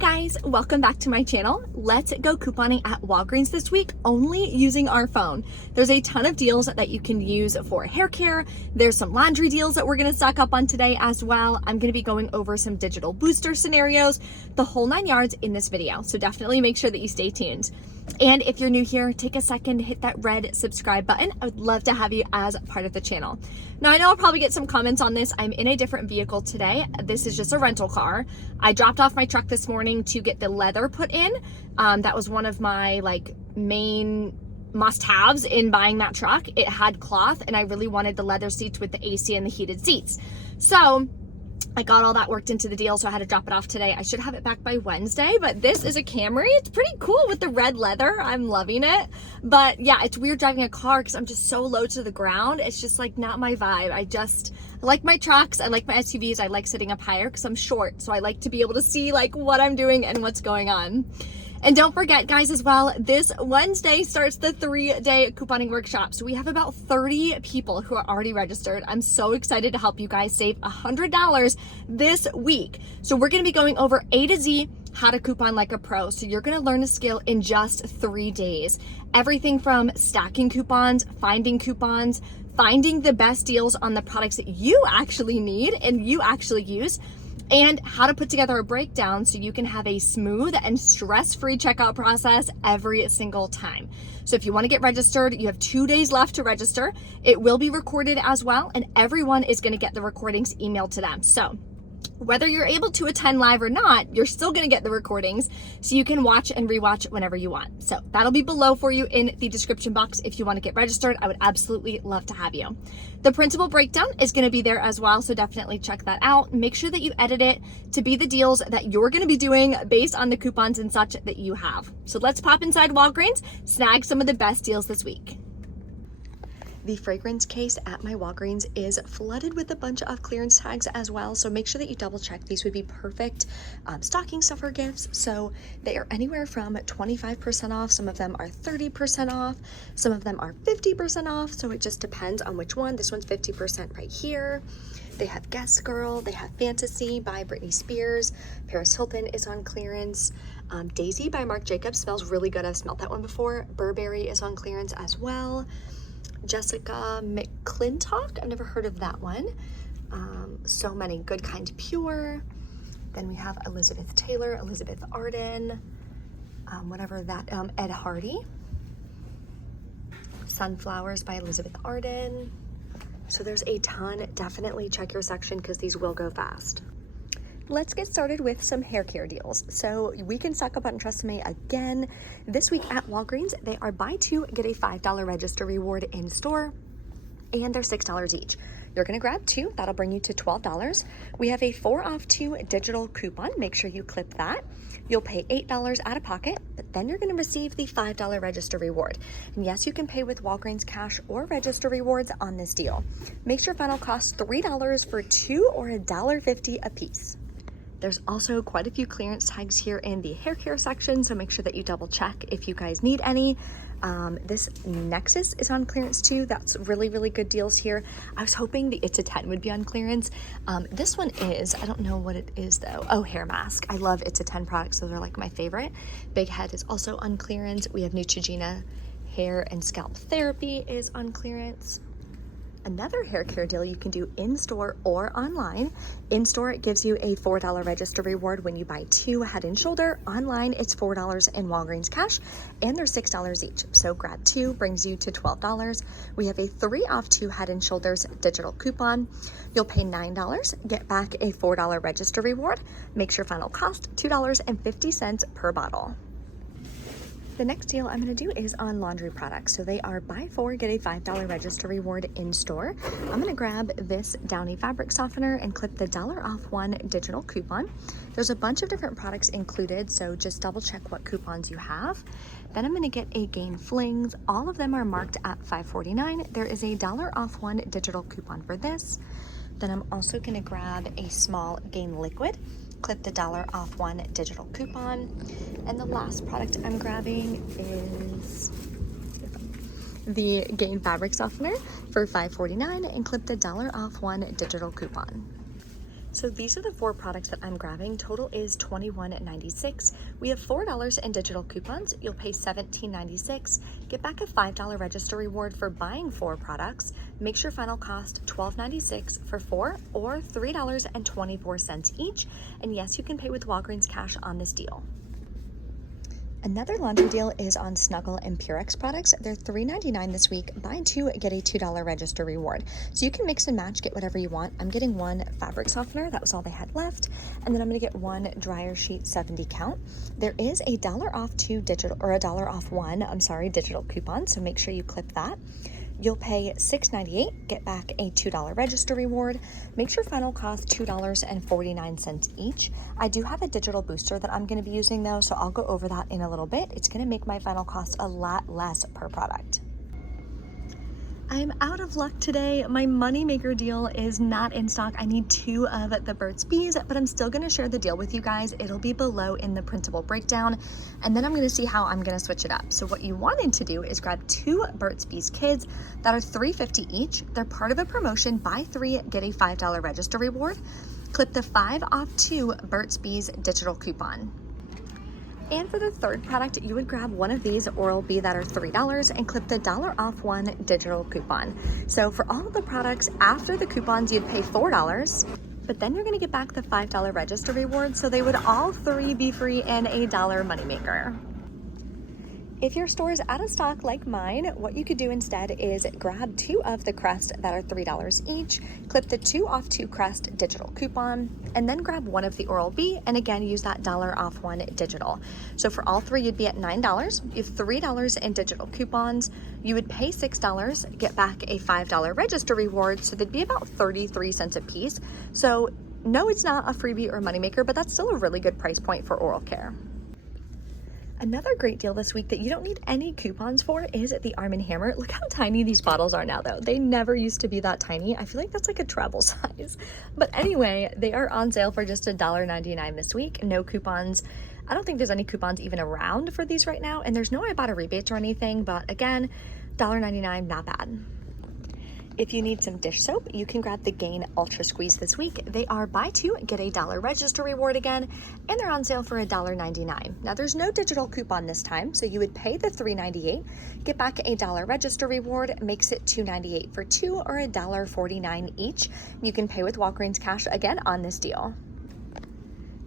guys, welcome back to my channel. Let's go couponing at Walgreens this week, only using our phone. There's a ton of deals that you can use for hair care. There's some laundry deals that we're gonna stock up on today as well. I'm gonna be going over some digital booster scenarios, the whole 9 yards in this video. So definitely make sure that you stay tuned. And if you're new here, take a second to hit that red subscribe button. I would love to have you as part of the channel. Now, I know I'll probably get some comments on this. I'm in a different vehicle today. This is just a rental car. I dropped off my truck this morning to get the leather put in. That was one of my main must-haves in buying that truck. It had cloth and I really wanted the leather seats with the AC and the heated seats. So I got all that worked into the deal, so I had to drop it off today. I should have it back by Wednesday, but this is a Camry. It's pretty cool with the red leather. I'm loving it. But yeah, it's weird driving a car because I'm just so low to the ground. It's just not my vibe. I like my trucks. I like my SUVs. I like sitting up higher because I'm short. So I like to be able to see what I'm doing and what's going on. And don't forget, guys, as well, this Wednesday starts the 3-day couponing workshop. So we have about 30 people who are already registered. I'm so excited to help you guys save $100 this week. So we're going to be going over A to Z, how to coupon like a pro. So you're going to learn a skill in just 3 days. Everything from stacking coupons, finding the best deals on the products that you actually need and you actually use, and how to put together a breakdown so you can have a smooth and stress-free checkout process every single time. So if you want to get registered, you have 2 days left to register. It will be recorded as well, and everyone is going to get the recordings emailed to them. So whether you're able to attend live or not, you're still going to get the recordings so you can watch and rewatch whenever you want. So that'll be below for you in the description box if you want to get registered. I would absolutely love to have you. The printable breakdown is going to be there as well, so definitely check that out. Make sure that you edit it to be the deals that you're going to be doing based on the coupons and such that you have. So let's pop inside Walgreens, snag some of the best deals this week. The fragrance case at my Walgreens is flooded with a bunch of clearance tags as well, so make sure that you double check. These would be perfect stocking stuffer gifts. So they are anywhere from 25% off, some of them are 30% off, some of them are 50% off, so it just depends on which one. This one's 50% right here. They have Guess Girl, they have Fantasy by Britney Spears, Paris Hilton is on clearance, Daisy by Marc Jacobs smells really good, I've smelled that one before. Burberry is on clearance as well. Jessica McClintock, I've never heard of that one. So many. Good Kind Pure. Then we have Elizabeth Taylor, Elizabeth Arden, Ed Hardy. Sunflowers by Elizabeth Arden. So there's a ton. Definitely check your section because these will go fast. Let's get started with some hair care deals. So we can stock up on TRESemmé again. This week at Walgreens, they are buy two, get a $5 register reward in store, and they're $6 each. You're gonna grab two, that'll bring you to $12. We have a 4 off 2 digital coupon. Make sure you clip that. You'll pay $8 out of pocket, but then you're gonna receive the $5 register reward. And yes, you can pay with Walgreens cash or register rewards on this deal. Make sure final costs $3 for 2 or $1.50 a piece. There's also quite a few clearance tags here in the hair care section, so make sure that you double check if you guys need any. This Nexus is on clearance too. That's really, really good deals here. I was hoping the It's a 10 would be on clearance. This one is, I don't know what it is though. Oh, hair mask. I love It's a 10 products, so they're my favorite. Big Head is also on clearance. We have Neutrogena Hair and Scalp Therapy is on clearance. Another hair care deal you can do in-store or online. In-store, it gives you a $4 register reward when you buy 2 Head and Shoulder. Online, it's $4 in Walgreens cash, and they're $6 each. So grab 2, brings you to $12. We have a 3 off 2 Head and Shoulders digital coupon. You'll pay $9, get back a $4 register reward. Make sure final cost $2.50 per bottle. The next deal I'm going to do is on laundry products. So they are buy 4, get a $5 register reward in store. I'm going to grab this Downy fabric softener and clip the $1 off 1 digital coupon. There's a bunch of different products included, so just double check what coupons you have. Then I'm going to get a Gain Flings. All of them are marked at $5.49. There is a $1 off 1 digital coupon for this. Then I'm also going to grab a small Gain Liquid. Clip the $1 off 1 digital coupon. And the last product I'm grabbing is the Gain Fabric Softener for $5.49 and clip the $1 off 1 digital coupon. So these are the 4 products that I'm grabbing. Total is $21.96. We have $4 in digital coupons. You'll pay $17.96. Get back a $5 register reward for buying 4 products. Makes your final cost $12.96 for 4 or $3.24 each. And yes, you can pay with Walgreens cash on this deal. Another laundry deal is on Snuggle and Purex products. They're $3.99 this week. Buy 2, get a $2 register reward. So you can mix and match, get whatever you want. I'm getting 1 fabric softener. That was all they had left. And then I'm gonna get 1 dryer sheet 70 count. There is a $1 off 2 digital, or a $1 off 1, digital coupon. So make sure you clip that. You'll pay $6.98, get back a $2 register reward. Makes your final cost $2.49 each. I do have a digital booster that I'm gonna be using though, so I'll go over that in a little bit. It's gonna make my final cost a lot less per product. I'm out of luck today. My moneymaker deal is not in stock. I need 2 of the Burt's Bees, but I'm still gonna share the deal with you guys. It'll be below in the printable breakdown, and then I'm gonna see how I'm gonna switch it up. So what you wanted to do is grab 2 Burt's Bees kids that are $3.50 each. They're part of a promotion, buy 3, get a $5 register reward. Clip the 5 off 2 Burt's Bees digital coupon. And for the 3rd product, you would grab one of these Oral-B that are $3 and clip the $1 off 1 digital coupon. So for all of the products after the coupons, you'd pay $4, but then you're gonna get back the $5 register reward, so they would all 3 be free and a $1 moneymaker. If your store is out of stock like mine, what you could do instead is grab 2 of the Crest that are $3 each, clip the 2 off 2 Crest digital coupon, and then grab 1 of the Oral-B, and again, use that $1 off 1 digital. So for all 3, you'd be at $9. You have $3 in digital coupons. You would pay $6, get back a $5 register reward, so they'd be about 33 cents a piece. So no, it's not a freebie or moneymaker, but that's still a really good price point for oral care. Another great deal this week that you don't need any coupons for is the Arm & Hammer. Look how tiny these bottles are now though. They never used to be that tiny. I feel like that's like a travel size. But anyway, they are on sale for just $1.99 this week. No coupons. I don't think there's any coupons even around for these right now. And there's no Ibotta rebates or anything, but again, $1.99, not bad. If you need some dish soap, you can grab the Gain Ultra Squeeze this week. They are buy 2, get a $1 register reward again, and they're on sale for $1.99. Now there's no digital coupon this time, so you would pay the $3.98, get back a $1 register reward, makes it $2.98 for 2 or $1.49 each. You can pay with Walgreens cash again on this deal.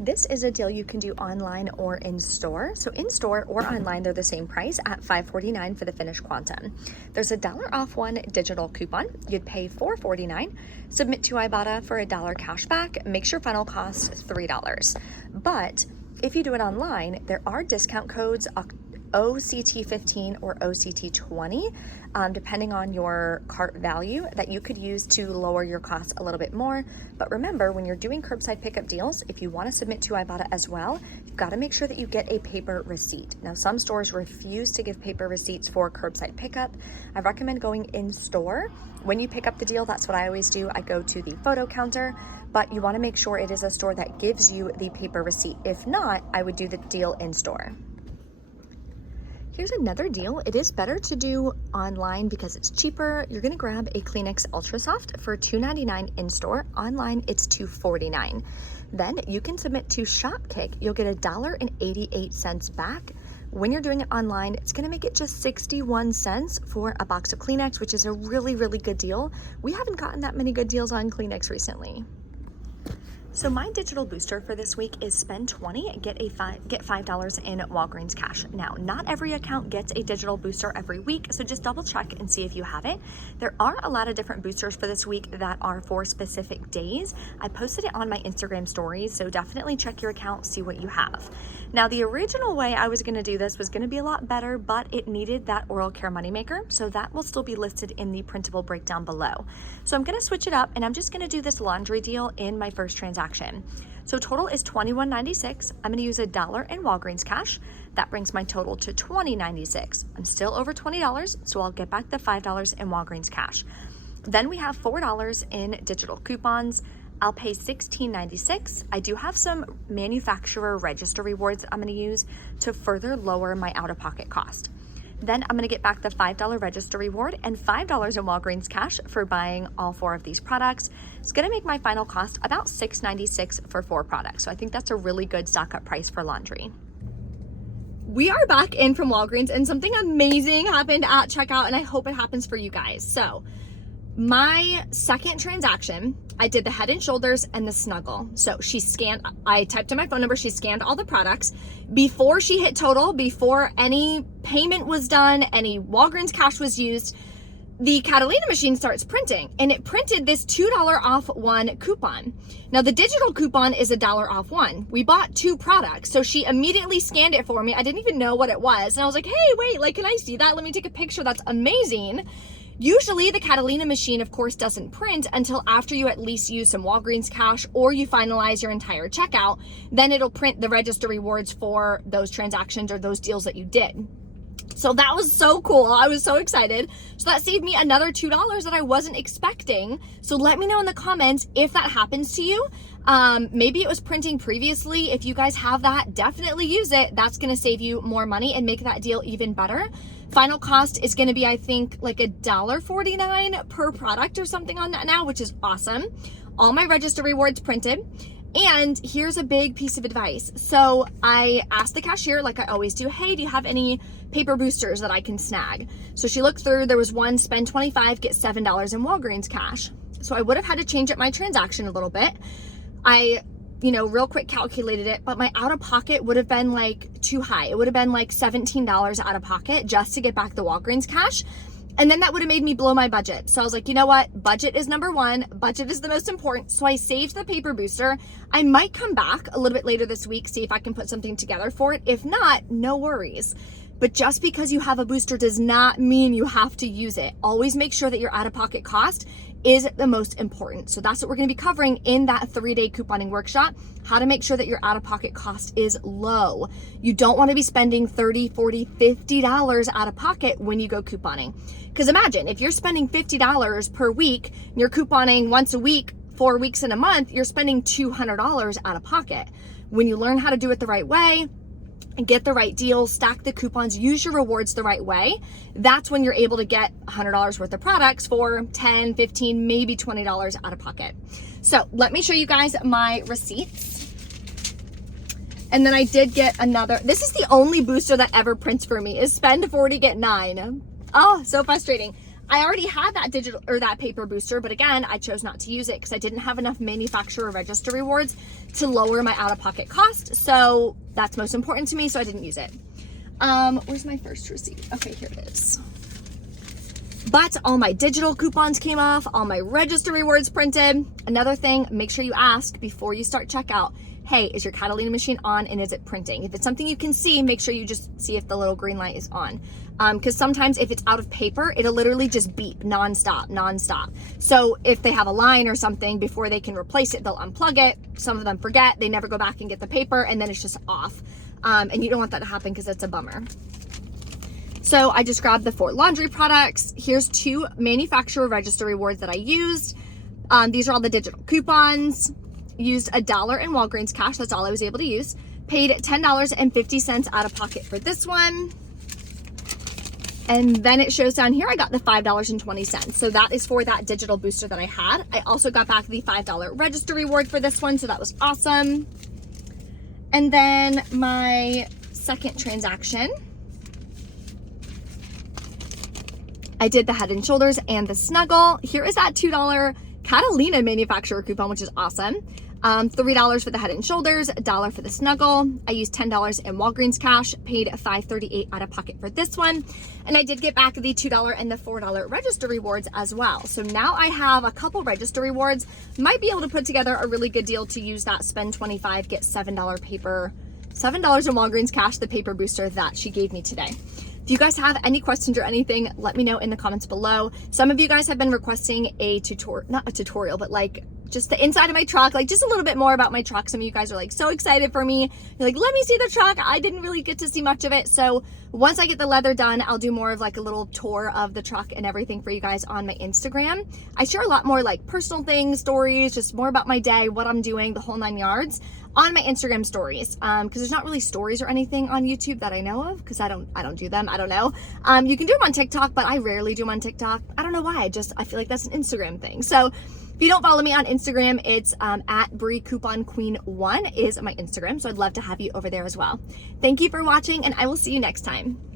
This is a deal you can do online or in store. So in store or online, they're the same price at $5.49 for the finished quantum. There's a $1 off 1 digital coupon. You'd pay $4.49. Submit to Ibotta for a $1 cash back. Makes your final cost $3. But if you do it online, there are discount codes, OCT15 or OCT20, depending on your cart value, that you could use to lower your costs a little bit more. But remember, when you're doing curbside pickup deals, if you want to submit to Ibotta as well, you've got to make sure that you get a paper receipt. Now, some stores refuse to give paper receipts for curbside pickup. I recommend going in store. When you pick up the deal, that's what I always do. I go to the photo counter, but you want to make sure it is a store that gives you the paper receipt. If not, I would do the deal in store. Here's another deal. It is better to do online because it's cheaper. You're gonna grab a Kleenex Ultra Soft for $2.99 in store. Online, it's $2.49. Then you can submit to Shopkick. You'll get $1.88 back. When you're doing it online, it's gonna make it just 61 cents for a box of Kleenex, which is a really, really good deal. We haven't gotten that many good deals on Kleenex recently. So my digital booster for this week is spend $20, get $5 in Walgreens cash. Now, not every account gets a digital booster every week, so just double check and see if you have it. There are a lot of different boosters for this week that are for specific days. I posted it on my Instagram stories, so definitely check your account, see what you have. Now, the original way I was gonna do this was gonna be a lot better, but it needed that oral care moneymaker, so that will still be listed in the printable breakdown below. So I'm gonna switch it up, and I'm just gonna do this laundry deal in my first transaction. So total is $21.96. I'm gonna use $1 in Walgreens cash. That brings my total to $20.96. I'm still over $20, so I'll get back the $5 in Walgreens cash. Then we have $4 in digital coupons. I'll pay $16.96. I do have some manufacturer register rewards that I'm gonna use to further lower my out-of-pocket cost. Then I'm gonna get back the $5 register reward and $5 in Walgreens cash for buying all 4 of these products. It's gonna make my final cost about $6.96 for 4 products. So I think that's a really good stock up price for laundry. We are back in from Walgreens and something amazing happened at checkout, and I hope it happens for you guys. So my second transaction, I did the Head and Shoulders and the Snuggle. So she scanned, I typed in my phone number, she scanned all the products. Before she hit total, before any payment was done, any Walgreens cash was used, the Catalina machine starts printing, and it printed this $2 off 1 coupon. Now the digital coupon is $1 off 1. We bought 2 products, so she immediately scanned it for me. I didn't even know what it was, and I was like, hey, wait, like, can I see that? Let me take a picture. That's amazing. Usually the Catalina machine, of course, doesn't print until after you at least use some Walgreens cash or you finalize your entire checkout. Then it'll print the register rewards for those transactions or those deals that you did. So that was so cool. I was so excited. So that saved me another $2 that I wasn't expecting. So let me know in the comments if that happens to you. Maybe it was printing previously. If you guys have that, definitely use it. That's going to save you more money and make that deal even better. Final cost is going to be, I think, like $1.49 per product or something on that now, which is awesome. All my register rewards printed. And here's a big piece of advice. So I asked the cashier, like I always do, hey, do you have any paper boosters that I can snag? So she looked through, there was one, spend $25, get $7 in Walgreens cash. So I would have had to change up my transaction a little bit. I, real quick calculated it, but my out of pocket would have been like too high. It would have been like $17 out of pocket just to get back the Walgreens cash. And then that would have made me blow my budget. So I was like, you know what? Budget is number one. Budget is the most important. So I saved the paper booster. I might come back a little bit later this week, see if I can put something together for it. If not, no worries. But just because you have a booster does not mean you have to use it. Always make sure that your out-of-pocket cost is the most important. So that's what we're going to be covering in that 3-day couponing workshop, how to make sure that your out-of-pocket cost is low. You don't want to be spending $30, $40, $50 out of pocket when you go couponing. Because imagine if you're spending $50 per week and you're couponing once a week, 4 weeks in a month, you're spending $200 out of pocket. When you learn how to do it the right way, and get the right deals, stack the coupons, use your rewards the right way, that's when you're able to get $100 worth of products for $10, $15, maybe $20 out of pocket. So let me show you guys my receipts. And then I did get another, this is the only booster that ever prints for me, is spend 40, get 9. Oh, so frustrating. I already had that digital or that paper booster, but again, I chose not to use it because I didn't have enough manufacturer register rewards to lower my out-of-pocket cost. So that's most important to me, so I didn't use it. Where's my first receipt? Okay, here it is. But all my digital coupons came off, all my register rewards printed. Another thing, make sure you ask before you start checkout, hey, is your Catalina machine on and is it printing? If it's something you can see, make sure you just see if the little green light is on. Because sometimes if it's out of paper, it'll literally just beep nonstop. So if they have a line or something, before they can replace it, they'll unplug it. Some of them forget, they never go back and get the paper, and then it's just off. And you don't want that to happen because it's a bummer. So I just grabbed the 4 laundry products. Here's 2 manufacturer register rewards that I used. These are all the digital coupons. Used $1 in Walgreens cash. That's all I was able to use. Paid $10.50 out of pocket for this one. And then it shows down here, I got the $5.20. So that is for that digital booster that I had. I also got back the $5 register reward for this one. So that was awesome. And then my second transaction, I did the Head and Shoulders and the Snuggle. Here is that $2 Catalina manufacturer coupon, which is awesome. $3 for the Head and Shoulders, $1 for the Snuggle. I used $10 in Walgreens cash, paid $5.38 out of pocket for this one. And I did get back the $2 and the $4 register rewards as well. So now I have a couple register rewards. Might be able to put together a really good deal to use that spend 25, get $7 paper, $7 in Walgreens cash, the paper booster that she gave me today. If you guys have any questions or anything, let me know in the comments below. Some of you guys have been requesting a tutorial, not a tutorial, but like just the inside of my truck, like just a little bit more about my truck. Some of you guys are like so excited for me. You're like, let me see the truck. I didn't really get to see much of it. So once I get the leather done, I'll do more of like a little tour of the truck and everything for you guys on my Instagram. I share a lot more like personal things, stories, just more about my day, what I'm doing, the whole 9 yards. on my Instagram stories, because there's not really stories or anything on YouTube that I know of, because I don't do them. I don't know. You can do them on TikTok, but I rarely do them on TikTok. I don't know why. I feel like that's an Instagram thing. So if you don't follow me on Instagram, it's at Brie Coupon Queen 1 is my Instagram. So I'd love to have you over there as well. Thank you for watching, and I will see you next time.